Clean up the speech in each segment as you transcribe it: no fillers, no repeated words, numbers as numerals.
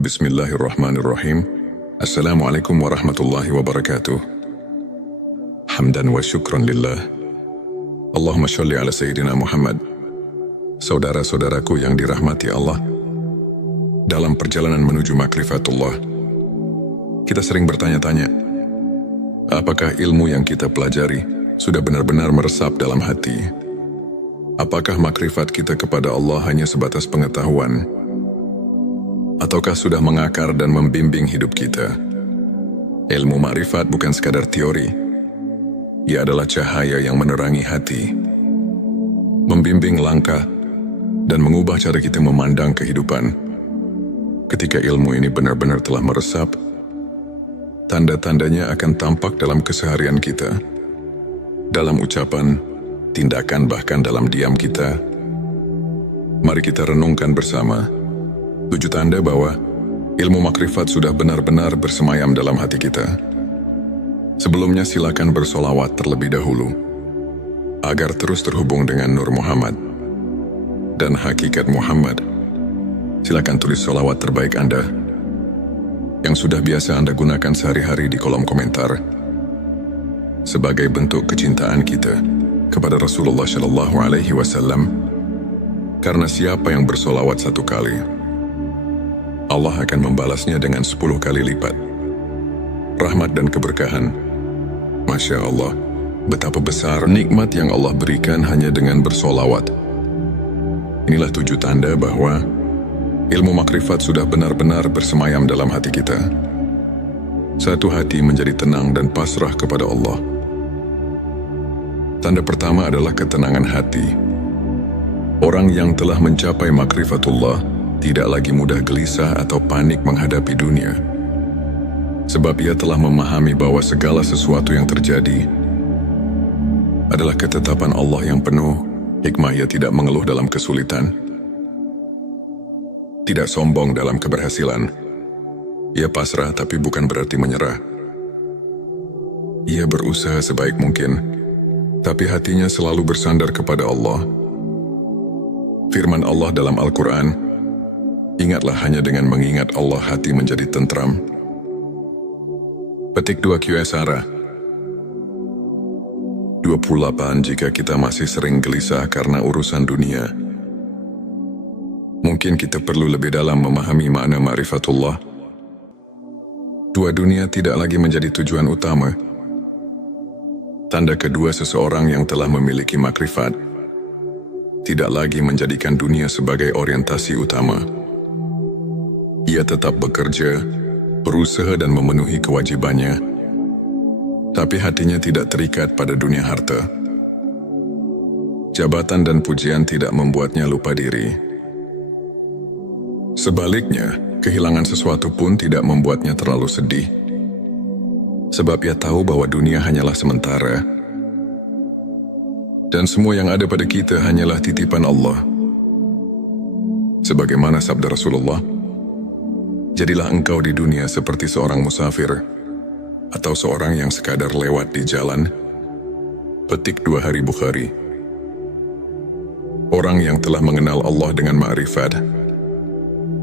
Bismillahirrahmanirrahim. Assalamualaikum warahmatullahi wabarakatuh. Hamdan wa syukran lillah. Allahumma sholli ala Sayyidina Muhammad. Saudara-saudaraku yang dirahmati Allah, dalam perjalanan menuju makrifatullah, kita sering bertanya-tanya, apakah ilmu yang kita pelajari sudah benar-benar meresap dalam hati? Apakah makrifat kita kepada Allah hanya sebatas pengetahuan? Ataukah sudah mengakar dan membimbing hidup kita? Ilmu makrifat bukan sekadar teori. Ia adalah cahaya yang menerangi hati, membimbing langkah, dan mengubah cara kita memandang kehidupan. Ketika ilmu ini benar-benar telah meresap, tanda-tandanya akan tampak dalam keseharian kita, dalam ucapan, tindakan, bahkan dalam diam kita. Mari kita renungkan bersama 7 tanda bahwa ilmu makrifat sudah benar-benar bersemayam dalam hati kita. Sebelumnya silakan bersolawat terlebih dahulu, agar terus terhubung dengan Nur Muhammad dan hakikat Muhammad. Silakan tulis solawat terbaik Anda, yang sudah biasa Anda gunakan sehari-hari di kolom komentar, sebagai bentuk kecintaan kita kepada Rasulullah Shallallahu Alaihi Wasallam. Karena siapa yang bersolawat 1 kali, Allah akan membalasnya dengan 10 kali lipat rahmat dan keberkahan. Masya Allah, betapa besar nikmat yang Allah berikan hanya dengan bersolawat. Inilah 7 tanda bahwa ilmu makrifat sudah benar-benar bersemayam dalam hati kita. Satu hati menjadi tenang dan pasrah kepada Allah. Tanda pertama adalah ketenangan hati. Orang yang telah mencapai makrifatullah tidak lagi mudah gelisah atau panik menghadapi dunia. Sebab ia telah memahami bahwa segala sesuatu yang terjadi adalah ketetapan Allah yang penuh hikmah. Ia tidak mengeluh dalam kesulitan, tidak sombong dalam keberhasilan. Ia pasrah tapi bukan berarti menyerah. Ia berusaha sebaik mungkin, tapi hatinya selalu bersandar kepada Allah. Firman Allah dalam Al-Quran, ingatlah hanya dengan mengingat Allah hati menjadi tentram. Petik 2 Qsara 28. Jika kita masih sering gelisah karena urusan dunia, mungkin kita perlu lebih dalam memahami makna ma'rifatullah. Dunia tidak lagi menjadi tujuan utama. Tanda kedua seseorang yang telah memiliki makrifat tidak lagi menjadikan dunia sebagai orientasi utama. Ia tetap bekerja, berusaha dan memenuhi kewajibannya, tapi hatinya tidak terikat pada dunia harta. Jabatan dan pujian tidak membuatnya lupa diri. Sebaliknya, kehilangan sesuatu pun tidak membuatnya terlalu sedih. Sebab ia tahu bahwa dunia hanyalah sementara, dan semua yang ada pada kita hanyalah titipan Allah. Sebagaimana sabda Rasulullah, jadilah engkau di dunia seperti seorang musafir atau seorang yang sekadar lewat di jalan. Petik 2 Hari Bukhari. Orang yang telah mengenal Allah dengan ma'rifat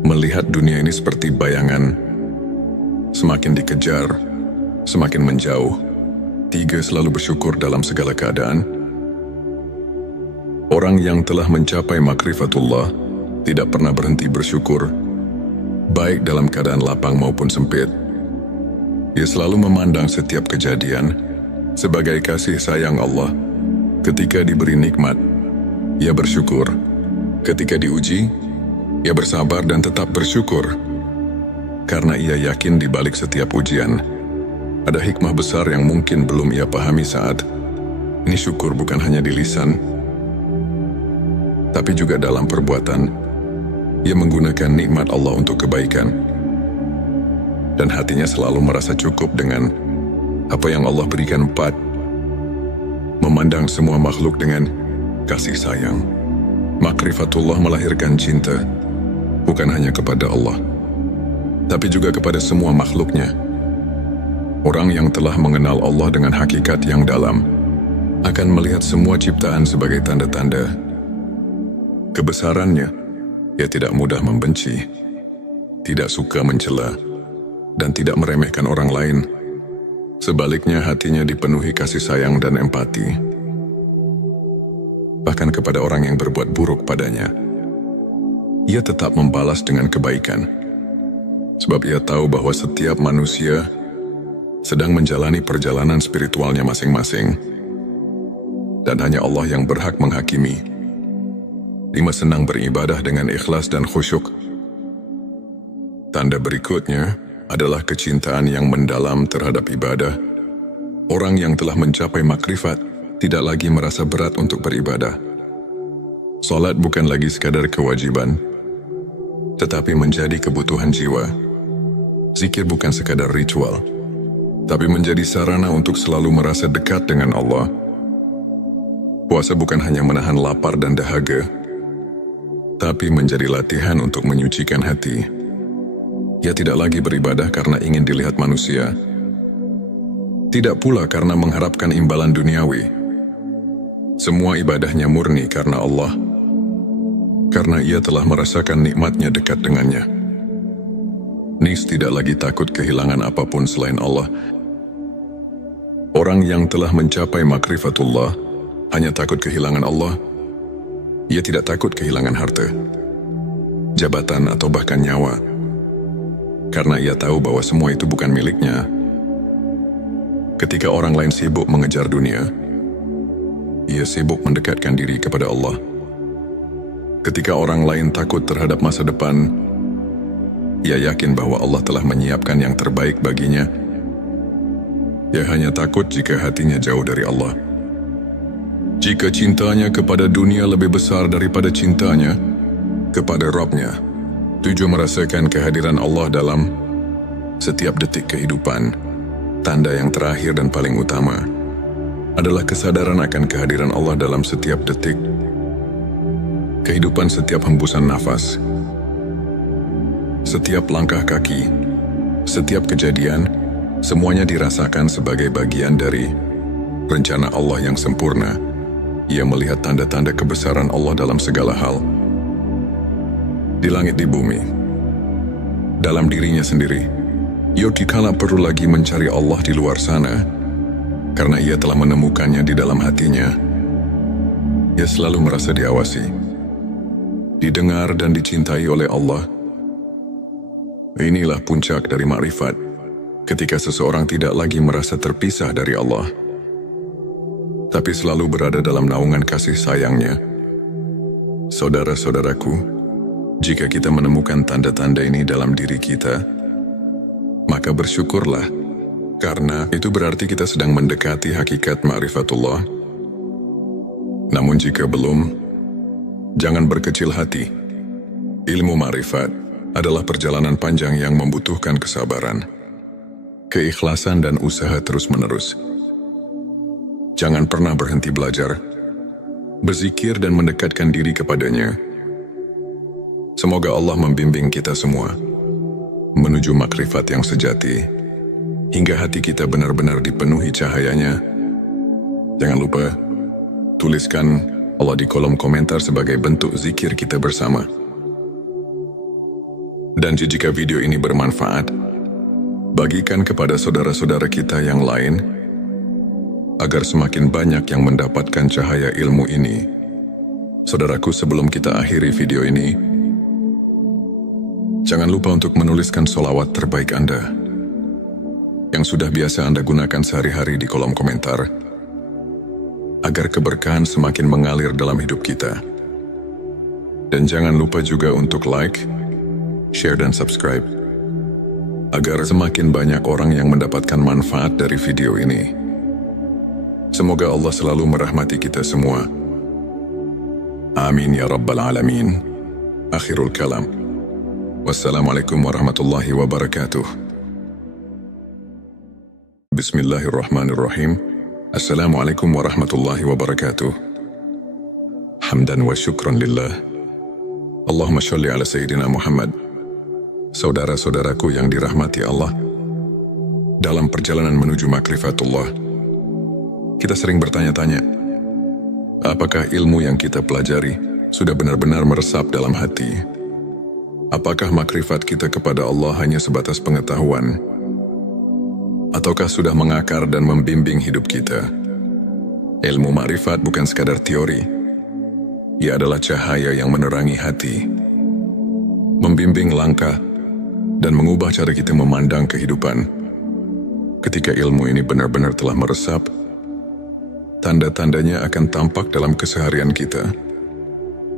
melihat dunia ini seperti bayangan, semakin dikejar, semakin menjauh. 3. Selalu bersyukur dalam segala keadaan. Orang yang telah mencapai makrifatullah tidak pernah berhenti bersyukur, baik dalam keadaan lapang maupun sempit. Ia selalu memandang setiap kejadian sebagai kasih sayang Allah. Ketika diberi nikmat, ia bersyukur. Ketika diuji, ia bersabar dan tetap bersyukur. Karena ia yakin di balik setiap ujian ada hikmah besar yang mungkin belum ia pahami saat ini. Syukur bukan hanya di lisan, tapi juga dalam perbuatan. Ia menggunakan nikmat Allah untuk kebaikan, dan hatinya selalu merasa cukup dengan apa yang Allah berikan. 4. Memandang semua makhluk dengan kasih sayang. Makrifatullah melahirkan cinta, bukan hanya kepada Allah, tapi juga kepada semua makhluknya. Orang yang telah mengenal Allah dengan hakikat yang dalam akan melihat semua ciptaan sebagai tanda-tanda kebesarannya. Ia tidak mudah membenci, tidak suka mencela, dan tidak meremehkan orang lain. Sebaliknya hatinya dipenuhi kasih sayang dan empati. Bahkan kepada orang yang berbuat buruk padanya, ia tetap membalas dengan kebaikan. Sebab ia tahu bahwa setiap manusia sedang menjalani perjalanan spiritualnya masing-masing. Dan hanya Allah yang berhak menghakimi. 5. Senang beribadah dengan ikhlas dan khusyuk. Tanda berikutnya adalah kecintaan yang mendalam terhadap ibadah. Orang yang telah mencapai makrifat tidak lagi merasa berat untuk beribadah. Salat bukan lagi sekadar kewajiban, tetapi menjadi kebutuhan jiwa. Zikir bukan sekadar ritual, tapi menjadi sarana untuk selalu merasa dekat dengan Allah. Puasa bukan hanya menahan lapar dan dahaga, tapi menjadi latihan untuk menyucikan hati. Ia tidak lagi beribadah karena ingin dilihat manusia, tidak pula karena mengharapkan imbalan duniawi. Semua ibadahnya murni karena Allah, karena ia telah merasakan nikmatnya dekat dengannya. Nis tidak lagi takut kehilangan apapun selain Allah. Orang yang telah mencapai makrifatullah hanya takut kehilangan Allah. Ia tidak takut kehilangan harta, jabatan atau bahkan nyawa, karena ia tahu bahwa semua itu bukan miliknya. Ketika orang lain sibuk mengejar dunia, ia sibuk mendekatkan diri kepada Allah. Ketika orang lain takut terhadap masa depan, ia yakin bahwa Allah telah menyiapkan yang terbaik baginya. Ia hanya takut jika hatinya jauh dari Allah. Jika cintanya kepada dunia lebih besar daripada cintanya kepada Rabb-Nya. 7. Merasakan kehadiran Allah dalam setiap detik kehidupan. Tanda yang terakhir dan paling utama adalah kesadaran akan kehadiran Allah dalam setiap detik kehidupan, setiap hembusan nafas, setiap langkah kaki, setiap kejadian, semuanya dirasakan sebagai bagian dari rencana Allah yang sempurna. Ia melihat tanda-tanda kebesaran Allah dalam segala hal, di langit, di bumi, dalam dirinya sendiri. Ia tidak perlu lagi mencari Allah di luar sana, karena ia telah menemukannya di dalam hatinya. Ia selalu merasa diawasi, didengar dan dicintai oleh Allah. Inilah puncak dari makrifat, ketika seseorang tidak lagi merasa terpisah dari Allah, tapi selalu berada dalam naungan kasih sayangnya. Saudara-saudaraku, jika kita menemukan tanda-tanda ini dalam diri kita, maka bersyukurlah, karena itu berarti kita sedang mendekati hakikat ma'rifatullah. Namun jika belum, jangan berkecil hati. Ilmu ma'rifat adalah perjalanan panjang yang membutuhkan kesabaran, keikhlasan dan usaha terus-menerus. Jangan pernah berhenti belajar, berzikir dan mendekatkan diri kepadanya. Semoga Allah membimbing kita semua menuju makrifat yang sejati, hingga hati kita benar-benar dipenuhi cahayanya. Jangan lupa, tuliskan Allah di kolom komentar sebagai bentuk zikir kita bersama. Dan jika video ini bermanfaat, bagikan kepada saudara-saudara kita yang lain, agar semakin banyak yang mendapatkan cahaya ilmu ini. Saudaraku, sebelum kita akhiri video ini, jangan lupa untuk menuliskan sholawat terbaik Anda yang sudah biasa Anda gunakan sehari-hari di kolom komentar, agar keberkahan semakin mengalir dalam hidup kita. Dan jangan lupa juga untuk like, share dan subscribe, agar semakin banyak orang yang mendapatkan manfaat dari video ini. Semoga Allah selalu merahmati kita semua. Amin ya Rabbal Alamin. Akhirul kalam. Wassalamualaikum warahmatullahi wabarakatuh. Bismillahirrahmanirrahim. Assalamualaikum warahmatullahi wabarakatuh. Hamdan wa syukran lillah. Allahumma sholli ala Sayyidina Muhammad. Saudara-saudaraku yang dirahmati Allah, dalam perjalanan menuju makrifatullah, kita sering bertanya-tanya, apakah ilmu yang kita pelajari sudah benar-benar meresap dalam hati? Apakah makrifat kita kepada Allah hanya sebatas pengetahuan? Ataukah sudah mengakar dan membimbing hidup kita? Ilmu makrifat bukan sekadar teori. Ia adalah cahaya yang menerangi hati, membimbing langkah, dan mengubah cara kita memandang kehidupan. Ketika ilmu ini benar-benar telah meresap, tanda-tandanya akan tampak dalam keseharian kita,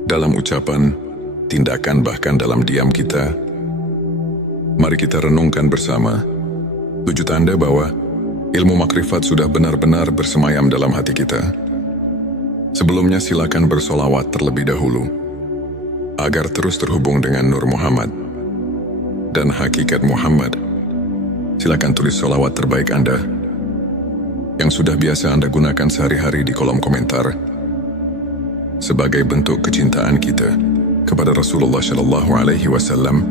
dalam ucapan, tindakan, bahkan dalam diam kita. Mari kita renungkan bersama 7 tanda bahwa ilmu makrifat sudah benar-benar bersemayam dalam hati kita. Sebelumnya silakan bersolawat terlebih dahulu, agar terus terhubung dengan Nur Muhammad dan hakikat Muhammad. Silakan tulis solawat terbaik Anda yang sudah biasa Anda gunakan sehari-hari di kolom komentar, sebagai bentuk kecintaan kita kepada Rasulullah Shallallahu Alaihi Wasallam.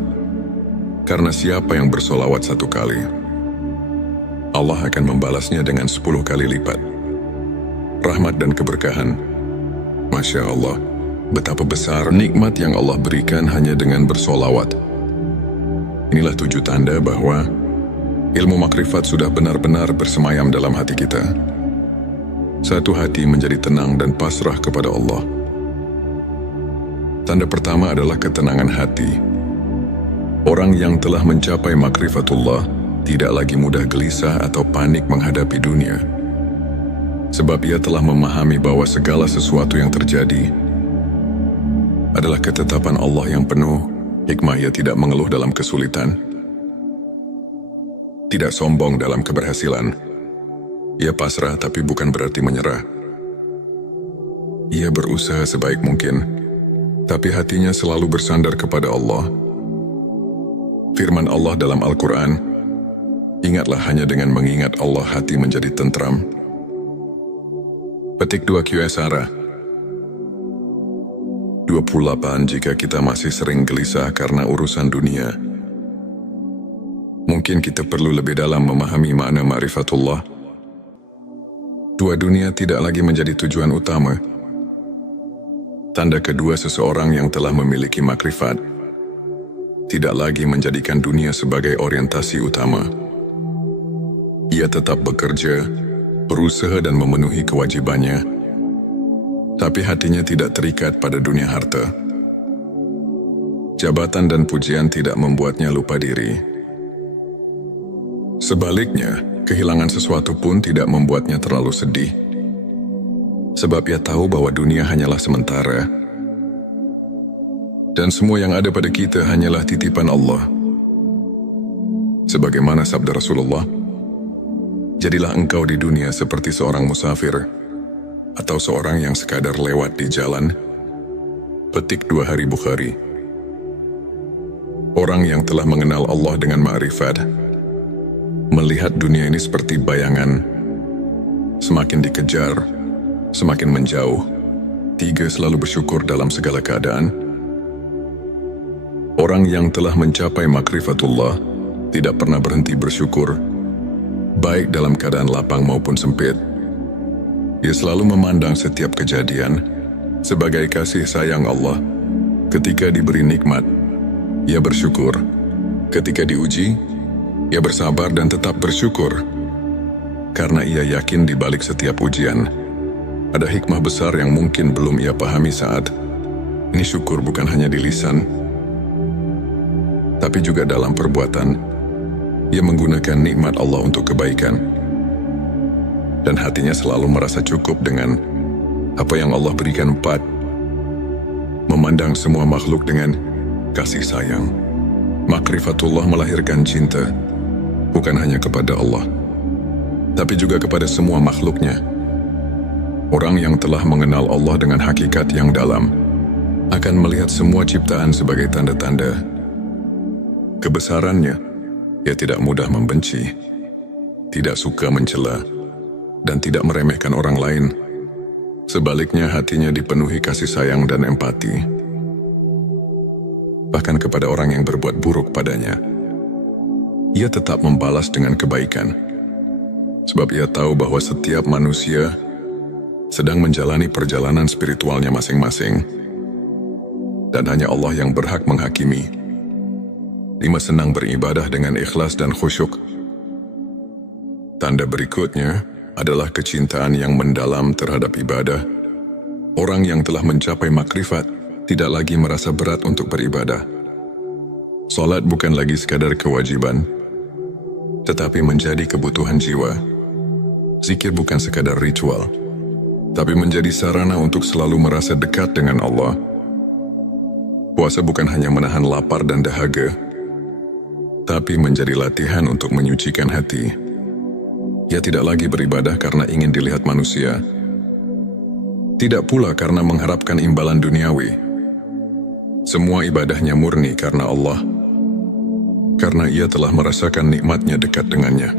Karena siapa yang bersolawat 1 kali, Allah akan membalasnya dengan 10 kali lipat rahmat dan keberkahan. Masya Allah, betapa besar nikmat yang Allah berikan hanya dengan bersolawat. Inilah 7 tanda bahwa ilmu makrifat sudah benar-benar bersemayam dalam hati kita. Satu hati menjadi tenang dan pasrah kepada Allah. Tanda pertama adalah ketenangan hati. Orang yang telah mencapai makrifatullah tidak lagi mudah gelisah atau panik menghadapi dunia. Sebab ia telah memahami bahwa segala sesuatu yang terjadi adalah ketetapan Allah yang penuh hikmah. Ia tidak mengeluh dalam kesulitan, tidak sombong dalam keberhasilan. Ia pasrah tapi bukan berarti menyerah. Ia berusaha sebaik mungkin, tapi hatinya selalu bersandar kepada Allah. Firman Allah dalam Al-Quran, ingatlah hanya dengan mengingat Allah hati menjadi tentram. Petik 2 QSara 28. Jika kita masih sering gelisah karena urusan dunia, mungkin kita perlu lebih dalam memahami makna ma'rifatullah. 2 dunia tidak lagi menjadi tujuan utama. Tanda kedua seseorang yang telah memiliki makrifat tidak lagi menjadikan dunia sebagai orientasi utama. Ia tetap bekerja, berusaha dan memenuhi kewajibannya, tapi hatinya tidak terikat pada dunia harta. Jabatan dan pujian tidak membuatnya lupa diri. Sebaliknya, kehilangan sesuatu pun tidak membuatnya terlalu sedih. Sebab ia tahu bahwa dunia hanyalah sementara. Dan semua yang ada pada kita hanyalah titipan Allah. Sebagaimana sabda Rasulullah, jadilah engkau di dunia seperti seorang musafir atau seorang yang sekadar lewat di jalan. Petik 2 Hari Bukhari. Orang yang telah mengenal Allah dengan ma'rifat melihat dunia ini seperti bayangan, semakin dikejar, semakin menjauh. 3. Selalu bersyukur dalam segala keadaan. Orang yang telah mencapai makrifatullah tidak pernah berhenti bersyukur, baik dalam keadaan lapang maupun sempit. Ia selalu memandang setiap kejadian sebagai kasih sayang Allah. Ketika diberi nikmat, ia bersyukur. Ketika diuji, ia bersabar dan tetap bersyukur. Karena ia yakin di balik setiap ujian ada hikmah besar yang mungkin belum ia pahami saat ini. Syukur bukan hanya di lisan, tapi juga dalam perbuatan. Ia menggunakan nikmat Allah untuk kebaikan, dan hatinya selalu merasa cukup dengan apa yang Allah berikan. 4. Memandang semua makhluk dengan kasih sayang. Makrifatullah melahirkan cinta, bukan hanya kepada Allah, tapi juga kepada semua makhluknya. Orang yang telah mengenal Allah dengan hakikat yang dalam akan melihat semua ciptaan sebagai tanda-tanda kebesarannya. Ia tidak mudah membenci, tidak suka mencela, dan tidak meremehkan orang lain. Sebaliknya, hatinya dipenuhi kasih sayang dan empati, bahkan kepada orang yang berbuat buruk padanya. Ia tetap membalas dengan kebaikan, sebab ia tahu bahwa setiap manusia sedang menjalani perjalanan spiritualnya masing-masing, dan hanya Allah yang berhak menghakimi 5. Senang beribadah dengan ikhlas dan khusyuk. Tanda berikutnya adalah kecintaan yang mendalam terhadap ibadah. Orang yang telah mencapai makrifat tidak lagi merasa berat untuk beribadah. Salat bukan lagi sekadar kewajiban, tetapi menjadi kebutuhan jiwa. Zikir bukan sekadar ritual, tapi menjadi sarana untuk selalu merasa dekat dengan Allah. Puasa bukan hanya menahan lapar dan dahaga, tapi menjadi latihan untuk menyucikan hati. Ia tidak lagi beribadah karena ingin dilihat manusia, tidak pula karena mengharapkan imbalan duniawi. Semua ibadahnya murni karena Allah, karena ia telah merasakan nikmatnya dekat dengannya.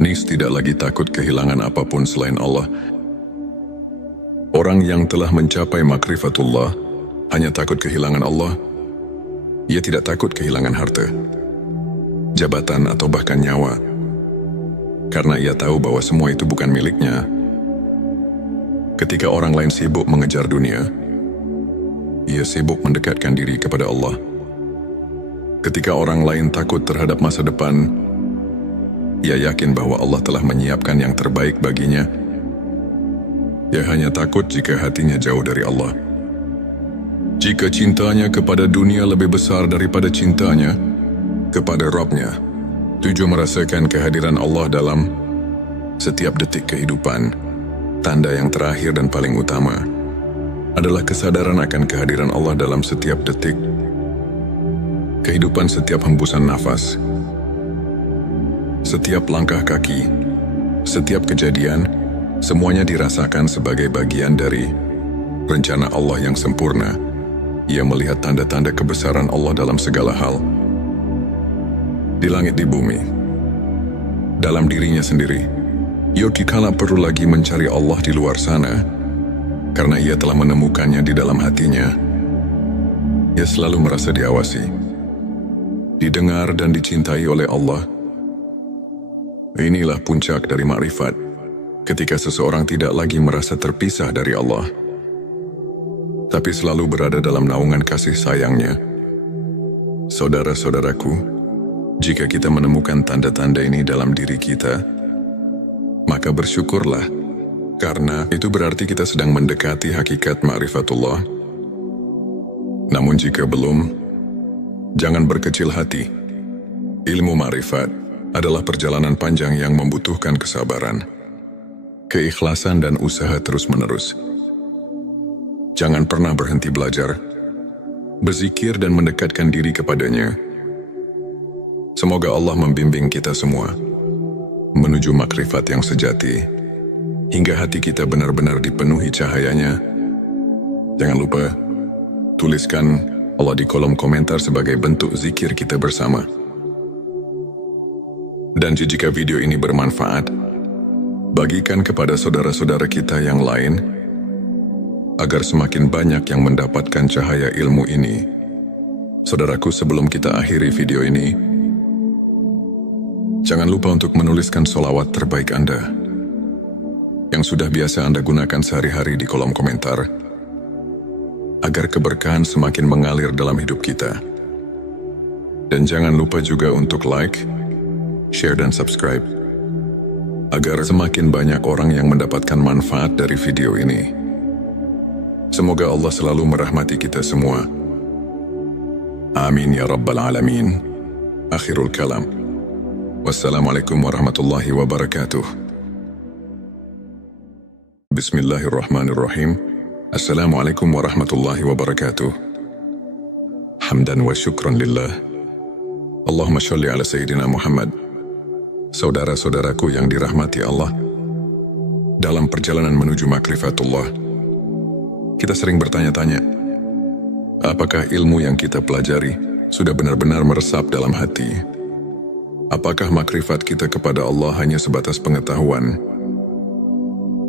Nis tidak lagi takut kehilangan apapun selain Allah. Orang yang telah mencapai makrifatullah hanya takut kehilangan Allah. Ia tidak takut kehilangan harta, jabatan atau bahkan nyawa, karena ia tahu bahwa semua itu bukan miliknya. Ketika orang lain sibuk mengejar dunia, ia sibuk mendekatkan diri kepada Allah. Ketika orang lain takut terhadap masa depan, ia yakin bahwa Allah telah menyiapkan yang terbaik baginya. Ia hanya takut jika hatinya jauh dari Allah. Jika cintanya kepada dunia lebih besar daripada cintanya kepada Rabb-Nya, 7. Merasakan kehadiran Allah dalam setiap detik kehidupan. Tanda yang terakhir dan paling utama adalah kesadaran akan kehadiran Allah dalam setiap detik kehidupan. Setiap hembusan nafas, setiap langkah kaki, setiap kejadian, semuanya dirasakan sebagai bagian dari rencana Allah yang sempurna. Ia melihat tanda-tanda kebesaran Allah dalam segala hal, di langit, di bumi, dalam dirinya sendiri. Yogi kala perlu lagi mencari Allah di luar sana, karena ia telah menemukannya di dalam hatinya. Ia selalu merasa diawasi, didengar dan dicintai oleh Allah. Inilah puncak dari makrifat, ketika seseorang tidak lagi merasa terpisah dari Allah, tapi selalu berada dalam naungan kasih sayangnya. Saudara-saudaraku, jika kita menemukan tanda-tanda ini dalam diri kita, maka bersyukurlah, karena itu berarti kita sedang mendekati hakikat ma'rifatullah. Namun jika belum, jangan berkecil hati. Ilmu ma'rifat adalah perjalanan panjang yang membutuhkan kesabaran, keikhlasan dan usaha terus-menerus. Jangan pernah berhenti belajar, berzikir dan mendekatkan diri kepadanya. Semoga Allah membimbing kita semua menuju makrifat yang sejati, hingga hati kita benar-benar dipenuhi cahayanya. Jangan lupa, tuliskan Allah di kolom komentar sebagai bentuk zikir kita bersama. Dan jika video ini bermanfaat, bagikan kepada saudara-saudara kita yang lain, agar semakin banyak yang mendapatkan cahaya ilmu ini. Saudaraku, sebelum kita akhiri video ini, jangan lupa untuk menuliskan sholawat terbaik Anda, yang sudah biasa Anda gunakan sehari-hari di kolom komentar, agar keberkahan semakin mengalir dalam hidup kita. Dan jangan lupa juga untuk like, share dan subscribe, agar semakin banyak orang yang mendapatkan manfaat dari video ini. Semoga Allah selalu merahmati kita semua. Amin ya Rabbal Alamin. Akhirul kalam. Wassalamualaikum warahmatullahi wabarakatuh. Bismillahirrahmanirrahim. Assalamualaikum warahmatullahi wabarakatuh. Hamdan wa syukran lillah. Allahumma sholli ala Sayyidina Muhammad. Saudara-saudaraku yang dirahmati Allah, dalam perjalanan menuju makrifatullah, kita sering bertanya-tanya, apakah ilmu yang kita pelajari sudah benar-benar meresap dalam hati? Apakah makrifat kita kepada Allah hanya sebatas pengetahuan?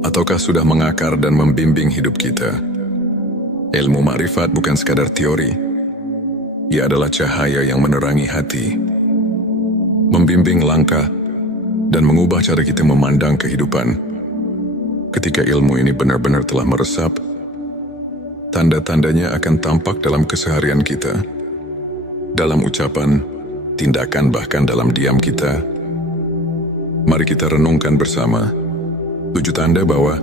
Ataukah sudah mengakar dan membimbing hidup kita? Ilmu makrifat bukan sekadar teori. Ia adalah cahaya yang menerangi hati, membimbing langkah, dan mengubah cara kita memandang kehidupan. Ketika ilmu ini benar-benar telah meresap, tanda-tandanya akan tampak dalam keseharian kita. dalam ucapan, tindakan, bahkan dalam diam kita. Mari kita renungkan bersama 7 tanda bahwa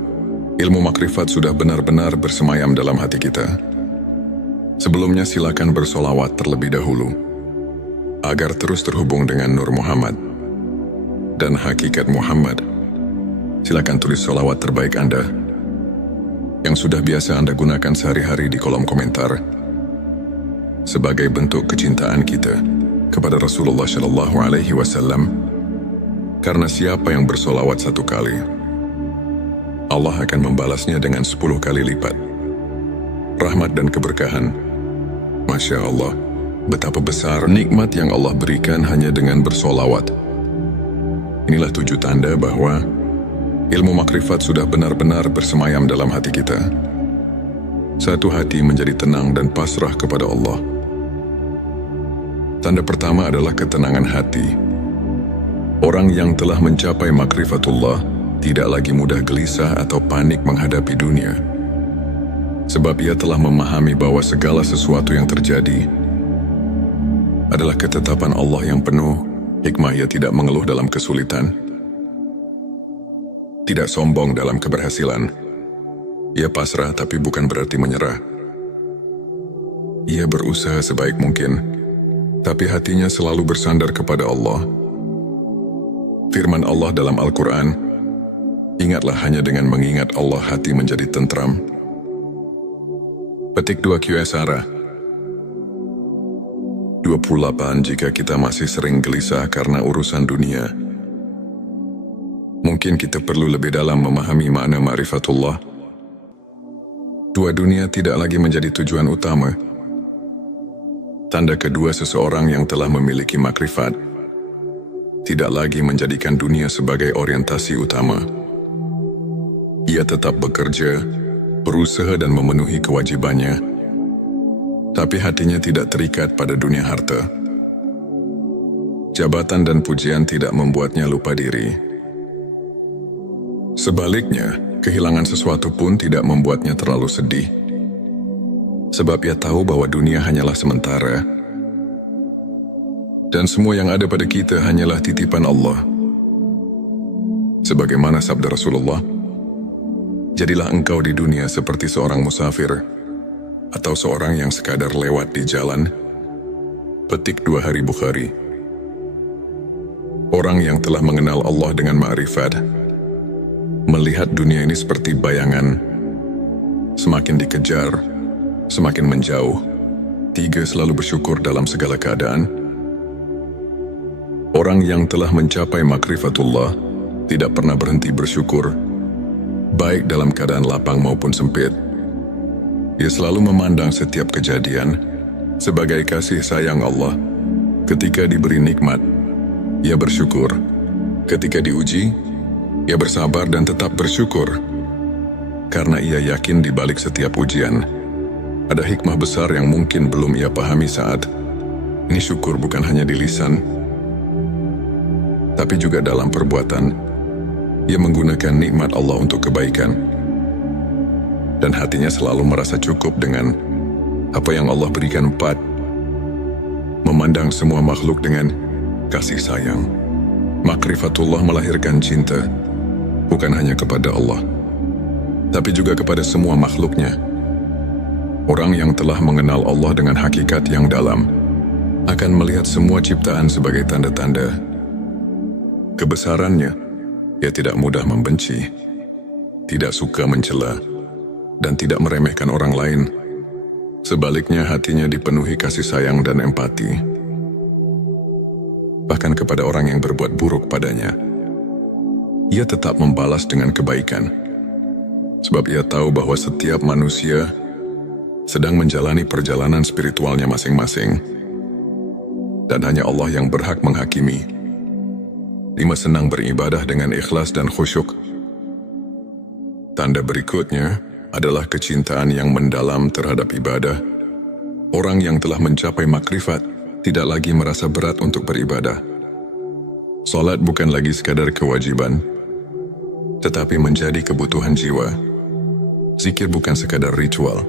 ilmu makrifat sudah benar-benar bersemayam dalam hati kita. Sebelumnya silakan bersolawat terlebih dahulu, agar terus terhubung dengan Nur Muhammad dan hakikat Muhammad. Silakan tulis solawat terbaik Anda yang sudah biasa Anda gunakan sehari-hari di kolom komentar sebagai bentuk kecintaan kita kepada Rasulullah Shallallahu Alaihi Wasallam. Karena siapa yang bersolawat 1 kali, Allah akan membalasnya dengan 10 kali lipat rahmat dan keberkahan. Masya Allah, betapa besar nikmat yang Allah berikan hanya dengan bersolawat. Inilah 7 tanda bahwa ilmu makrifat sudah benar-benar bersemayam dalam hati kita. Satu hati menjadi tenang dan pasrah kepada Allah. Tanda pertama adalah ketenangan hati. Orang yang telah mencapai makrifatullah tidak lagi mudah gelisah atau panik menghadapi dunia. Sebab ia telah memahami bahwa segala sesuatu yang terjadi adalah ketetapan Allah yang penuh hikmah. Ia tidak mengeluh dalam kesulitan, tidak sombong dalam keberhasilan. Ia pasrah tapi bukan berarti menyerah. Ia berusaha sebaik mungkin, tapi hatinya selalu bersandar kepada Allah. Firman Allah dalam Al-Quran, ingatlah hanya dengan mengingat Allah hati menjadi tentram. Petik 2 QSara 28. Jika kita masih sering gelisah karena urusan dunia, mungkin kita perlu lebih dalam memahami makna ma'rifatullah. 2 dunia tidak lagi menjadi tujuan utama. Tanda kedua seseorang yang telah memiliki makrifat tidak lagi menjadikan dunia sebagai orientasi utama. Ia tetap bekerja, berusaha dan memenuhi kewajibannya, tapi hatinya tidak terikat pada dunia harta. Jabatan dan pujian tidak membuatnya lupa diri. Sebaliknya, kehilangan sesuatu pun tidak membuatnya terlalu sedih. Sebab ia tahu bahwa dunia hanyalah sementara, dan semua yang ada pada kita hanyalah titipan Allah. Sebagaimana sabda Rasulullah, jadilah engkau di dunia seperti seorang musafir atau seorang yang sekadar lewat di jalan. Petik 2 Hari Bukhari. Orang yang telah mengenal Allah dengan ma'rifat melihat dunia ini seperti bayangan, semakin dikejar, semakin menjauh. 3. Selalu bersyukur dalam segala keadaan. Orang yang telah mencapai makrifatullah tidak pernah berhenti bersyukur, baik dalam keadaan lapang maupun sempit. Ia selalu memandang setiap kejadian sebagai kasih sayang Allah. Ketika diberi nikmat, ia bersyukur. Ketika diuji, ia bersabar dan tetap bersyukur. Karena ia yakin di balik setiap ujian ada hikmah besar yang mungkin belum ia pahami saat ini. Syukur bukan hanya di lisan, tapi juga dalam perbuatan. Ia menggunakan nikmat Allah untuk kebaikan, dan hatinya selalu merasa cukup dengan apa yang Allah berikan. 4. Memandang semua makhluk dengan kasih sayang. Makrifatullah melahirkan cinta, bukan hanya kepada Allah, tapi juga kepada semua makhluknya. Orang yang telah mengenal Allah dengan hakikat yang dalam akan melihat semua ciptaan sebagai tanda-tanda kebesarannya. Ia tidak mudah membenci, tidak suka mencela, dan tidak meremehkan orang lain. Sebaliknya, hatinya dipenuhi kasih sayang dan empati, bahkan kepada orang yang berbuat buruk padanya. Ia tetap membalas dengan kebaikan, sebab ia tahu bahwa setiap manusia sedang menjalani perjalanan spiritualnya masing-masing, dan hanya Allah yang berhak menghakimi. 5. Senang beribadah dengan ikhlas dan khusyuk. Tanda berikutnya adalah kecintaan yang mendalam terhadap ibadah. Orang yang telah mencapai makrifat tidak lagi merasa berat untuk beribadah. Salat bukan lagi sekadar kewajiban, tetapi menjadi kebutuhan jiwa. Zikir bukan sekadar ritual,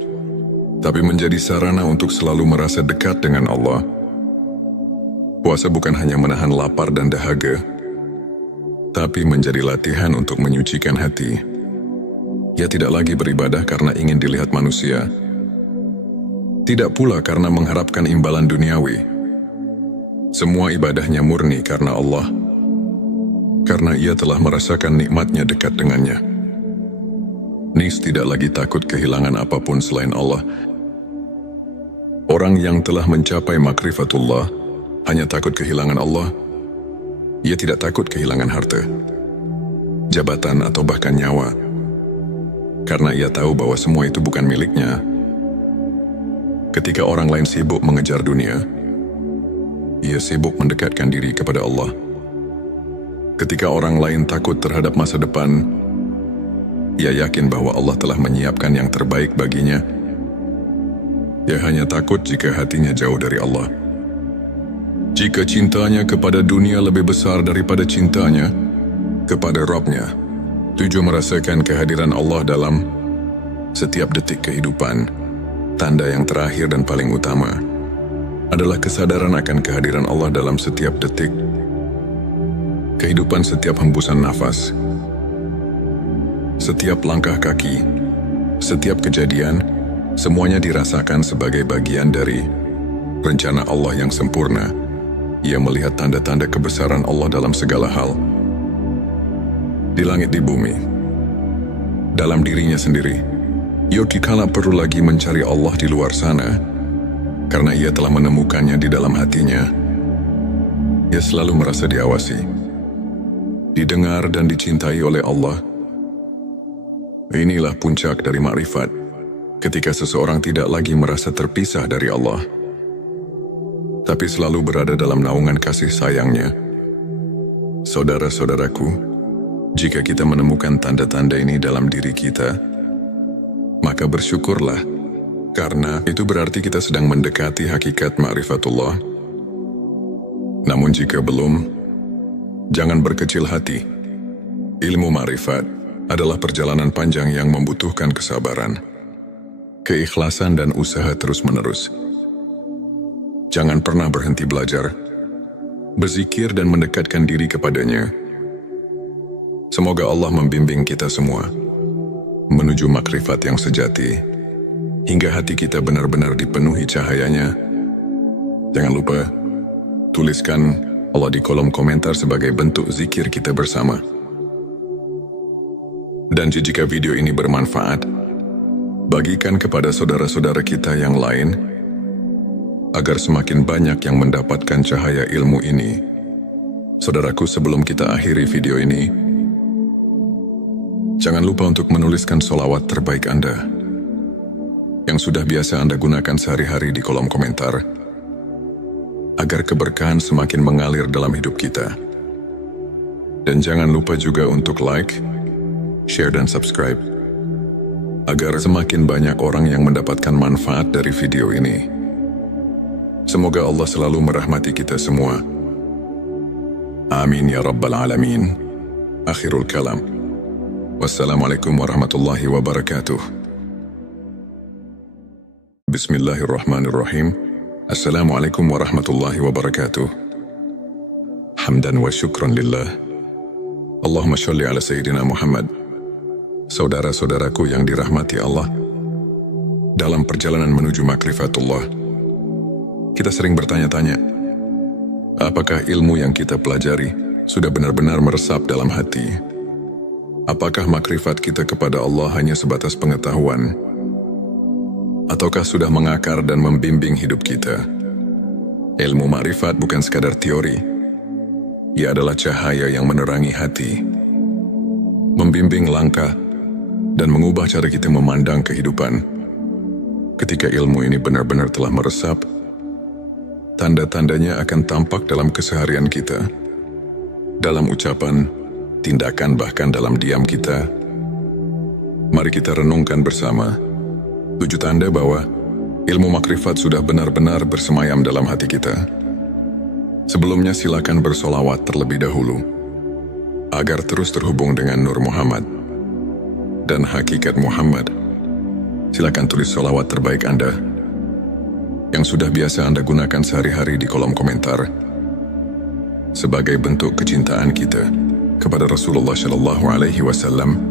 tapi menjadi sarana untuk selalu merasa dekat dengan Allah. Puasa bukan hanya menahan lapar dan dahaga, tapi menjadi latihan untuk menyucikan hati. Ia tidak lagi beribadah karena ingin dilihat manusia, tidak pula karena mengharapkan imbalan duniawi. Semua ibadahnya murni karena Allah, karena ia telah merasakan nikmatnya dekat dengannya. Nis tidak lagi takut kehilangan apapun selain Allah. Orang yang telah mencapai makrifatullah hanya takut kehilangan Allah. Ia tidak takut kehilangan harta, jabatan atau bahkan nyawa, karena ia tahu bahwa semua itu bukan miliknya. Ketika orang lain sibuk mengejar dunia, ia sibuk mendekatkan diri kepada Allah. Ketika orang lain takut terhadap masa depan, ia yakin bahwa Allah telah menyiapkan yang terbaik baginya. Ia hanya takut jika hatinya jauh dari Allah. Jika cintanya kepada dunia lebih besar daripada cintanya kepada Rabb-Nya, tujuh merasakan kehadiran Allah dalam setiap detik kehidupan. Tanda yang terakhir dan paling utama adalah kesadaran akan kehadiran Allah dalam setiap detik kehidupan, setiap hembusan nafas, setiap langkah kaki, setiap kejadian, semuanya dirasakan sebagai bagian dari rencana Allah yang sempurna. Ia melihat tanda-tanda kebesaran Allah dalam segala hal, di langit, di bumi, dalam dirinya sendiri. Ia dikala perlu lagi mencari Allah di luar sana, karena ia telah menemukannya di dalam hatinya. Ia selalu merasa diawasi, didengar dan dicintai oleh Allah. Inilah puncak dari makrifat, ketika seseorang tidak lagi merasa terpisah dari Allah, tapi selalu berada dalam naungan kasih sayangnya. Saudara-saudaraku, jika kita menemukan tanda-tanda ini dalam diri kita, maka bersyukurlah, karena itu berarti kita sedang mendekati hakikat ma'rifatullah. Namun jika belum, jangan berkecil hati. Ilmu ma'rifat adalah perjalanan panjang yang membutuhkan kesabaran, keikhlasan dan usaha terus-menerus. Jangan pernah berhenti belajar, berzikir dan mendekatkan diri kepadanya. Semoga Allah membimbing kita semua menuju makrifat yang sejati, hingga hati kita benar-benar dipenuhi cahayanya. Jangan lupa, tuliskan Allah di kolom komentar sebagai bentuk zikir kita bersama. Dan jika video ini bermanfaat, bagikan kepada saudara-saudara kita yang lain, agar semakin banyak yang mendapatkan cahaya ilmu ini. Saudaraku, sebelum kita akhiri video ini, jangan lupa untuk menuliskan sholawat terbaik Anda, yang sudah biasa Anda gunakan sehari-hari di kolom komentar, agar keberkahan semakin mengalir dalam hidup kita. Dan jangan lupa juga untuk like, share dan subscribe, agar semakin banyak orang yang mendapatkan manfaat dari video ini. Semoga Allah selalu merahmati kita semua. Amin ya Rabbal Alamin. Akhirul kalam. Wassalamualaikum warahmatullahi wabarakatuh. Bismillahirrahmanirrahim. Assalamualaikum warahmatullahi wabarakatuh. Hamdan wa syukran lillah. Allahumma sholli ala Sayyidina Muhammad. Saudara-saudaraku yang dirahmati Allah, dalam perjalanan menuju makrifatullah, kita sering bertanya-tanya, apakah ilmu yang kita pelajari sudah benar-benar meresap dalam hati? Apakah makrifat kita kepada Allah hanya sebatas pengetahuan? Ataukah sudah mengakar dan membimbing hidup kita? Ilmu makrifat bukan sekadar teori. Ia adalah cahaya yang menerangi hati, membimbing langkah, dan mengubah cara kita memandang kehidupan. Ketika ilmu ini benar-benar telah meresap, tanda-tandanya akan tampak dalam keseharian kita, dalam ucapan, tindakan, bahkan dalam diam kita. Mari kita renungkan bersama 7 tanda bahwa ilmu makrifat sudah benar-benar bersemayam dalam hati kita. Sebelumnya silakan bersolawat terlebih dahulu, agar terus terhubung dengan Nur Muhammad dan hakikat Muhammad. Silakan tulis solawat terbaik Anda, yang sudah biasa Anda gunakan sehari-hari di kolom komentar, sebagai bentuk kecintaan kita kepada Rasulullah sallallahu alaihi wasallam